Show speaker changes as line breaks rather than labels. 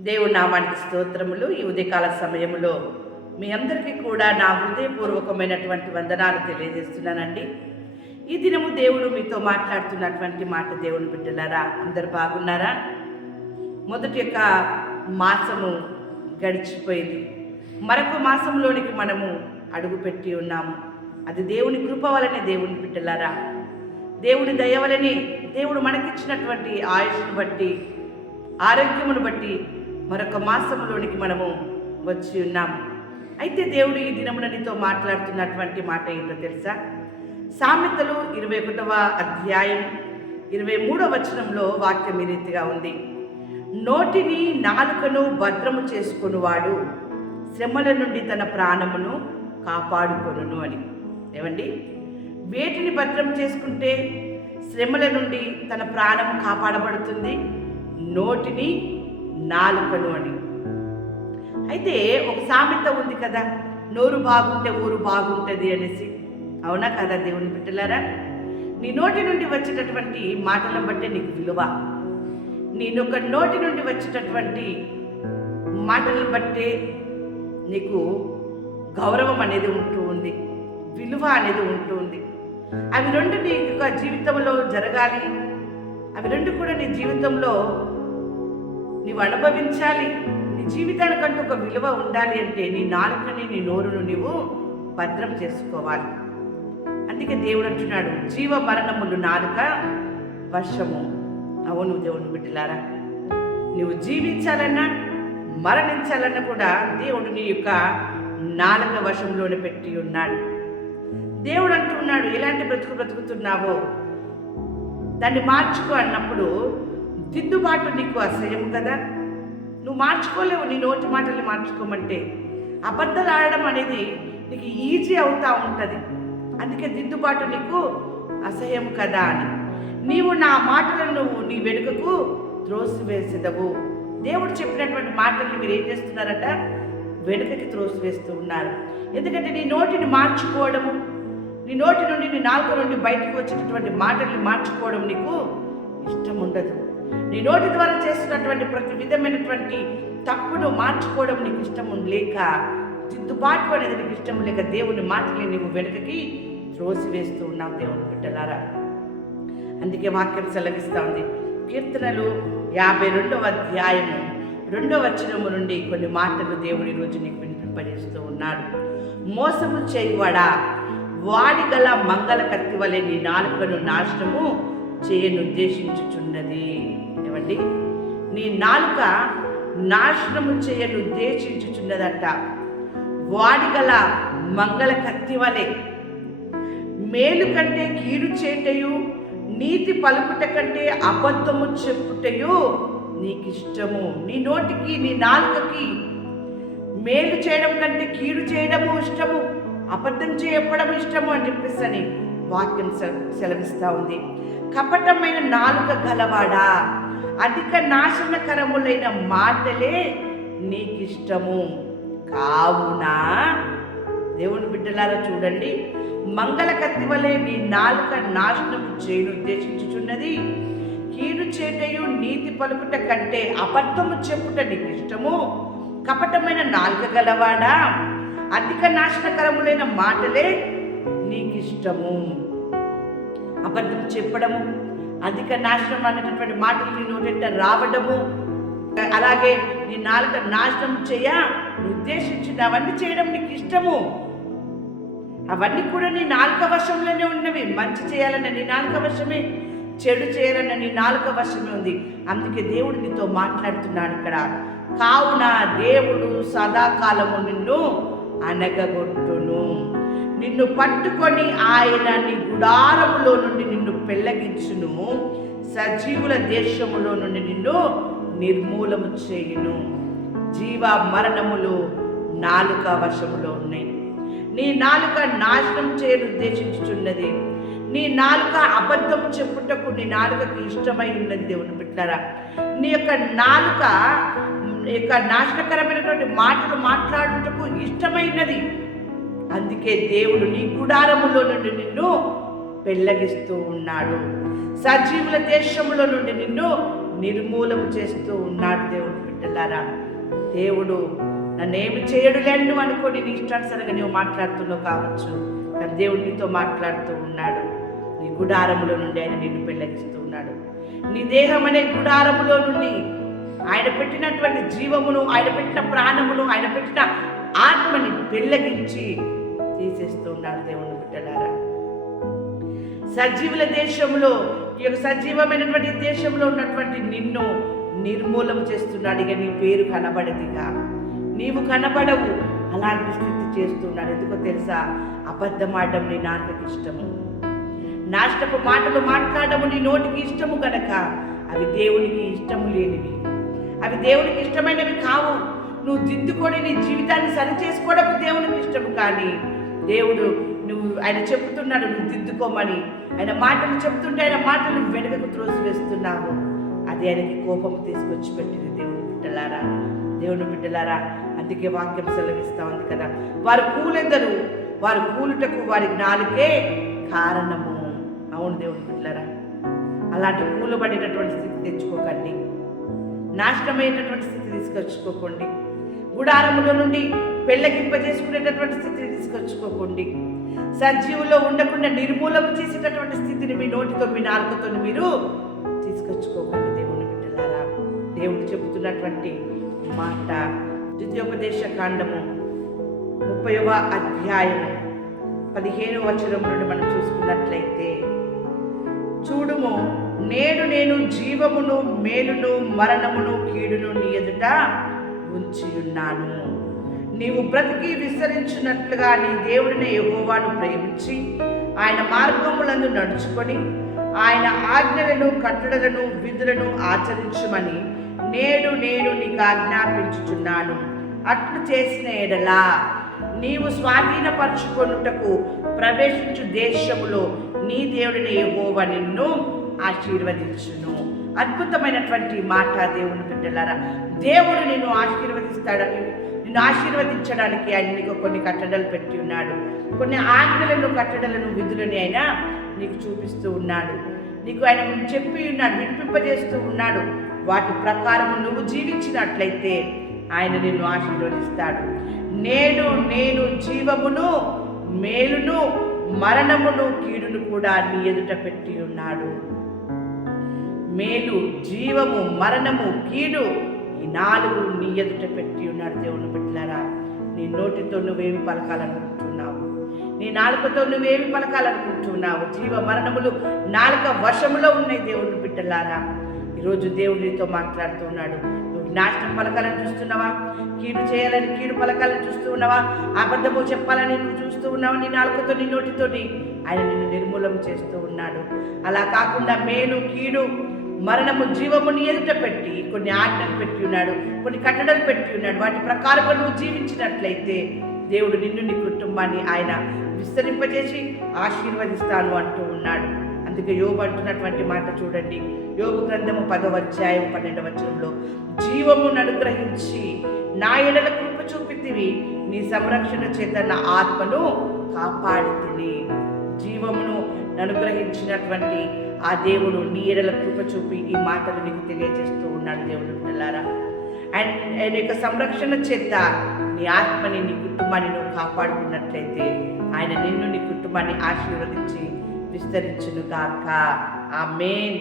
దేవుడి నామానికి స్తోత్రములు. ఈ ఉదయకాల సమయంలో మీ అందరికీ కూడా నా హృదయపూర్వకమైనటువంటి వందనాలు తెలియజేస్తున్నానండి. ఈ దినము దేవుడు మీతో మాట్లాడుతున్నటువంటి మాట దేవుని బిడ్డలారా అందరు బాగున్నారా? మొదటి యొక్క మాసము గడిచిపోయింది. మరొక మాసంలోనికి మనము అడుగుపెట్టి ఉన్నాము. అది దేవుని కృప వలనే దేవుని బిడ్డలారా. దేవుని దయ వలనే దేవుడు మనకిచ్చినటువంటి ఆయుష్ను బట్టి ఆరోగ్యమును బట్టి మరొక మాసంలోనికి మనము వచ్చి ఉన్నాము. అయితే దేవుడు ఈ దినమున నీతో మాట్లాడుతున్నటువంటి మాట ఏంటో తెలుసా? సామెతలు ఇరవై ఒకటవ అధ్యాయం ఇరవై మూడవ వచనంలో వాక్యం ఈ రీతిగా ఉంది. నోటిని నాలుకను భద్రము చేసుకునివాడు శ్రమల నుండి తన ప్రాణమును కాపాడుకొనును అని. ఏమండి? వేటిని భద్రం చేసుకుంటే శ్రమల నుండి తన ప్రాణం కాపాడబడుతుంది? నోటిని నాలుకను అని. అయితే ఒక సామెత ఉంది కదా నోరు బాగుంటే ఊరు బాగుంటుంది అనేసి. అవునా కదా దేవుని బిడ్డలారా? నీ నోటి నుండి వచ్చేటటువంటి మాటలను బట్టే నీకు విలువ. నేను ఒక నోటి నుండి వచ్చేటటువంటి మాటలను బట్టే నీకు గౌరవం అనేది ఉంటూ ఉంది విలువ అనేది ఉంటూ ఉంది. అవి రెండు నీ యొక్క జీవితంలో జరగాలి అవి రెండు కూడా నీ జీవితంలో నీవు అనుభవించాలి నీ జీవితానికంటూ ఒక విలువ ఉండాలి అంటే నీ నాలుకని నీ నోరును నీవు భద్రం చేసుకోవాలి. అందుకే దేవుడు అంటున్నాడు జీవ మరణములు నాలుక వర్షము. అవును దేవుని బిడ్డలారా నువ్వు జీవించాలన్నా మరణించాలన్నా కూడా దేవుడు నీ యొక్క నాలుక వశంలోనే పెట్టి ఉన్నాడు. దేవుడు అంటున్నాడు ఎలాంటి బ్రతుకు బ్రతుకుతున్నావో? దాన్ని మార్చుకో అన్నప్పుడు దిద్దుబాటు నీకు అసహ్యం కదా. నువ్వు మార్చుకోలేవు నీ నోటి మాటల్ని మార్చుకోమంటే. అబద్ధాలు ఆడడం అనేది నీకు ఈజీ అవుతా ఉంటుంది. అందుకే దిద్దుబాటు నీకు అసహ్యం కదా అని. నీవు నా మాటలను నువ్వు నీ వెనుకకు త్రోసివేసేదవు. దేవుడు చెప్పినటువంటి మాటల్ని మీరు ఏం చేస్తున్నారట? వెనుకకి త్రోసివేస్తూ ఉన్నారు. ఎందుకంటే నీ నోటిని మార్చుకోవడము నీ నోటి నుండి నీ నాలుగు నుండి బయటకు వచ్చేటటువంటి మాటల్ని మార్చుకోవడం నీకు ఇష్టం ఉండదు నీ నోటి ద్వారా చేస్తున్నటువంటి ప్రతి విధమైనటువంటి తప్పును మార్చుకోవడం నీకు ఇష్టం లేక దిద్దుబాటు అనేది నీకు ఇష్టం లేక దేవుని మాటలు నీవు వెనుకకి త్రోసివేస్తూ ఉన్నావు దేవుని బిడ్డలారా. అందుకే వాక్యం సెలవిస్తూ ఉంది. కీర్తనలు యాభై రెండవ అధ్యాయము రెండవ వచనము నుండి కొన్ని మాటలు దేవుడి రోజు నీకు వినిపింపజేస్తూ ఉన్నాడు. మోసము చేయువాడా? వాడి గల మంగళ కత్తి వలె నీ నాలుకను నాశనము చేయను ఉద్దేశించుచున్నది నీ నాలుక నాశనము చేయను ఉద్దేశించుచున్నదట. వాడిగల మంగళ కత్తి వలె మేలు కంటే కీడు చేటయు నీతి పలుకుట కంటే అబద్ధము చెప్పుటయు నీకు ఇష్టము నీ నోటికి నీ నాలుకకి మేలు చేయడం కంటే కీడు చేయడము ఇష్టము అబద్ధం చేయడం ఇష్టము అని చెప్పేసి అని వాక్యం సెలవిస్తూ ఉంది. కపటమైన నాలుక గలవాడా? అధిక నాశనకరములైన మాటలే నీకు ఇష్టము కావునా దేవుని బిడ్డలారా చూడండి మంగళ కత్తి వలె నీ నాలుక నాశనము చేయను ఉద్దేశించుచున్నది. కీడు చేటయు నీతి పలుకుట కంటే అబద్ధము చెప్పుట నీకు ఇష్టము కపటమైన నాలుక గలవాడా? అధిక నాశనకరములైన మాటలే నీకిష్టము. అబద్ధం చెప్పడము అధిక నాశనం అనేటటువంటి మాటలు నీ నోటెంట రావడము. అలాగే నీ నాలుక నాశనం చేయ ఉద్దేశించింది అవన్నీ చేయడం నీకు ఇష్టము. అవన్నీ కూడా నీ నాలుక వశంలోనే ఉన్నవి. మంచి చేయాలన్న నీ నాలుక వశమే చెడు చేయాలన్న నీ నాలుక వశమే ఉంది. అందుకే దేవుడు నీతో మాట్లాడుతున్నాడు ఇక్కడ. కావున దేవుడు సదాకాలము నిన్ను అనగగొట్టును. నిన్ను పట్టుకొని ఆయన నీ గుడారములో నుండి నిన్ను పెళ్ళగించును సజీవుల దేశములో నుండి నిన్ను నిర్మూలము చేయును. జీవ మరణములు నాలుక వశములో ఉన్నాయి. నీ నాలుక నాశనం చేయను ఉద్దేశించుచున్నది. నీ నాలుక అబద్ధం చెప్పుటకు నీ నాలుకకు ఇష్టమై ఉన్నది దేవుని బిడ్డారా నీ యొక్క నాలుక నీ యొక్క నాశనకరమైనటువంటి మాటలు మాట్లాడుటకు ఇష్టమైనది. అందుకే దేవుడు నీ గుడారములో నుండి నిన్ను పెళ్ళగిస్తూ ఉన్నాడు. సజీవుల దేశములో నుండి నిన్ను నిర్మూలము చేస్తూ ఉన్నాడు దేవుడు బిడ్డలారా. దేవుడు నన్నేమి చేయడులే నువ్వు అనుకోని నీ ఇష్టానుసరంగా నువ్వు మాట్లాడుతున్నావు కావచ్చు. కానీ దేవుడు నీతో మాట్లాడుతూ ఉన్నాడు. నీ గుడారములో నుండి ఆయన నిన్ను పెళ్ళగిస్తూ ఉన్నాడు. నీ దేహం అనే గుడారములో నుండి ఆయన పెట్టినటువంటి జీవమును ఆయన పెట్టిన ప్రాణమును ఆయన పెట్టిన ఆత్మని పెళ్ళగించి తీసేస్తూ ఉన్నాడు దేవుని బిడ్డలారా. సజీవుల దేశంలో ఈ యొక్క సజీవమైనటువంటి దేశంలో ఉన్నటువంటి నిన్ను నిర్మూలం చేస్తున్నాడు. ఇక నీ పేరు కనబడదిగా. నీవు కనబడవు. అలాంటి స్థితి చేస్తున్నాడు. ఎందుకో తెలుసా? అబద్ధమాడడం నీ నాన్నకి ఇష్టము. నాష్టపు మాటలు మాట్లాడము నీ నోటికి ఇష్టము కనుక అవి దేవునికి ఇష్టము లేనివి. అవి దేవునికి ఇష్టమైనవి కావు. నువ్వు దిద్దుకొని నీ జీవితాన్ని సరి చేసుకోవడం దేవునికి ఇష్టము కానీ దేవుడు నువ్వు ఆయన చెప్తున్నాడు నువ్వు దిద్దుకోమని. ఆయన మాటలు చెప్తుంటే ఆయన మాటలు వెనుకకు త్రోసి వేస్తున్నావు అది ఆయనకి కోపం తీసుకొచ్చి పెట్టింది దేవుని బిడ్డలారా. దేవుని బిడ్డలారా అందుకే వాక్యం సెలవిస్తా ఉంది కదా. వారు కూలెందరు వారు కూలుటకు వారి నాలుకే కారణము. అవును దేవుని బిడ్డలారా. అలాంటి కూలబడినటువంటి స్థితి తెచ్చుకోకండి. నాశనమైనటువంటి స్థితి తీసుకొచ్చుకోకండి. గుడారములో నుండి పెళ్ళగింపజేసుకునేటటువంటి స్థితిని తీసుకొచ్చుకోకండి. సజీవులో ఉండకుండా నిర్మూలన చేసేటటువంటి స్థితిని మీ నోటితో మీ నాలుకతో మీరు తీసుకొచ్చుకోకండి దేవుని బిడ్డలారా. దేవుడు చెబుతున్నటువంటి మాట ద్వితీయోపదేశ కాండము ముప్పైవ అధ్యాయము పదిహేను వచనం నుండి మనం చూసుకున్నట్లయితే చూడుము నేడు నేను జీవమును మేలును మరణమును కీడును నీ ఎదుట ఉంచి ఉన్నాను నీవు బ్రతికి విస్తరించినట్లుగా నీ దేవుడిని యహోవాను ప్రేమించి ఆయన మార్గములందు నడుచుకొని ఆయన ఆజ్ఞలను కట్టడలను విధులను ఆచరించమని నేడు నేను నీకు ఆజ్ఞాపించుచున్నాను. అట్లు చేసిన ఎడలా నీవు స్వాధీనపరచుకొనుటకు ప్రవేశించు దేశములో నీ దేవుడిని యెహోవా నిన్ను ఆశీర్వదించును. అద్భుతమైనటువంటి మాట దేవుని బిడ్డలారా. దేవుడు నిన్ను ఆశీర్వదిస్తాడని నిన్ను ఆశీర్వదించడానికి ఆయన నీకు కొన్ని కట్టడలు పెట్టి ఉన్నాడు. కొన్ని ఆజ్ఞలను కట్టడలను విధులని ఆయన నీకు చూపిస్తూ ఉన్నాడు. నీకు ఆయన చెప్పి ఉన్నాడు వినిపింపజేస్తూ ఉన్నాడు. వాటి ప్రకారం నువ్వు జీవించినట్లయితే ఆయన నిన్ను ఆశీర్వదిస్తాడు. నేను నేను జీవమును మేలును మరణమును కీడును కూడా నీ ఎదుట పెట్టి ఉన్నాడు. మేలు జీవము మరణము కీడు ఈ నాలుగు నీ ఎదుట పెట్టి ఉన్నాడు దేవుని బిడ్డలారా. నీ నోటితో నువ్వేమి పలకాలనుకుంటున్నావు? నీ నాలుకతో నువ్వేమి పలకాలనుకుంటున్నావు? జీవ మరణములు నాలుక వశములో ఉన్నాయి దేవుని బిడ్డలారా. ఈరోజు దేవుడు నీతో మాట్లాడుతున్నాడు నువ్వు నాశనం పలకాలని చూస్తున్నావా? కీడు చేయాలని కీడు పలకాలని చూస్తూ ఉన్నావా? అబద్ధము చెప్పాలని నువ్వు చూస్తూ ఉన్నావా? నీ నాలుకతో నీ నోటితోటి ఆయన నిన్ను నిర్మూలం చేస్తూ ఉన్నాడు. అలా కాకుండా మేలు కీడు మరణము జీవముని ఎదుట పెట్టి కొన్ని ఆజ్ఞలు పెట్టి ఉన్నాడు కొన్ని కట్టడలు పెట్టి ఉన్నాడు. వాటి ప్రకారం నువ్వు జీవించినట్లయితే దేవుడు నిన్ను నీ కుటుంబాన్ని ఆయన విస్తరింపజేసి ఆశీర్వదిస్తాను అంటూ ఉన్నాడు. అందుకే యోగు అంటున్నటువంటి మాట చూడండి. యోగు గ్రంథము పదవ అధ్యాయం పన్నెండవ వచనంలో జీవమును అనుగ్రహించి నా ఎడల కృప చూపితివి. నీ సంరక్షణ చేత నా ఆత్మను కాపాడితిని. జీవమును అనుగ్రహించినటువంటి ఆ దేవుడు నీ ఎడల కృప చూపి ఈ మాటలు నీకు తెలియజేస్తూ ఉన్నాడు దేవుడు పిల్లారా అండ్ ఆయన యొక్క సంరక్షణ చేత నీ ఆత్మని నీ కుటుంబాన్ని నువ్వు కాపాడుకున్నట్లయితే ఆయన నిన్ను నీ కుటుంబాన్ని ఆశీర్వదించి విస్తరించును గాక ఆ మెయిన్